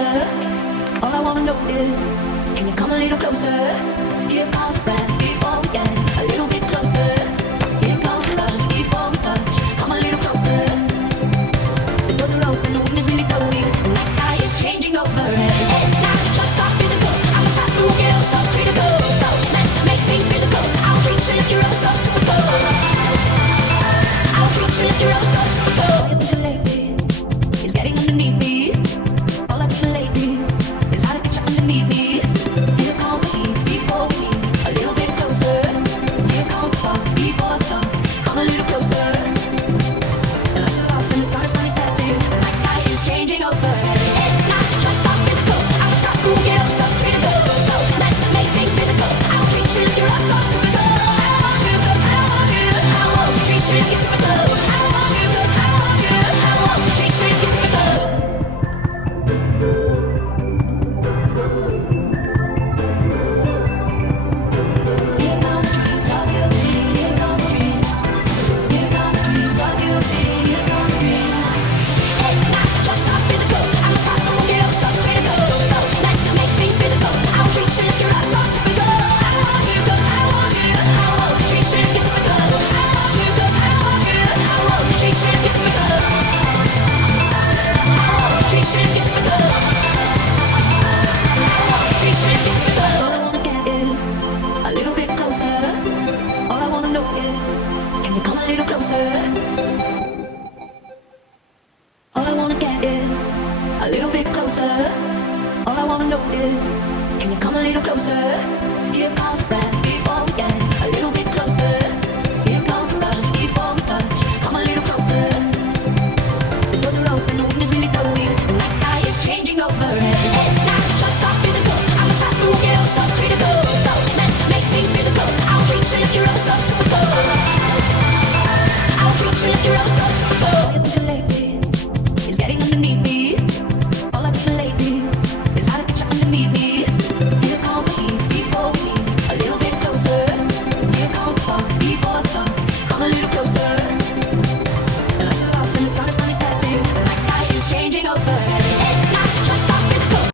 closer. All I wanna know is, can you come a little closer? Here comes the breath before we end. A little bit closer. Here comes the love before we touch. Come a little closer. The doors are open, the wind is really blowing. The night sky is changing over and it's not just our physical. I'm the type who will get so critical. So let's make things physical. I'll treat you like you're oh so typical. I'll treat you like you're oh so typical. Everything lately is getting underneath me. All I've been lately is how to get you underneath me. Here comes the heat before we leave. A little bit closer. Here comes the spark before the dawn. Come a little closer. The lights are off and the sun is finally setting. The night sky is changing over and it's not just our physical. I'm the type who get so critical. So let's make things physical. I'll treat you like you're so typical. I want you 'cause I want you. I won't treat you like you're typical. I want you 'cause I want you. I won't treat you like you're typical. Here come the dreams of you, baby. Here come the dreams. Here come the dreams of you, baby. Here come the dreams. It's not just our physical. I'm the type who will get so critical. So let's make things physical. I'll treat you like you're so typical. I want you 'cause I want you. I won't treat you like you're typical. I want you 'cause I want you. I won't treat you like you're typical. I won't treat you like you're typical. I won't treat you like you're typical. All I wanna get is a little bit closer. All I wanna know is, can you come a little closer? All I wanna get is a little bit closer. All I wanna know is, can you come a little closer? Here comes the breath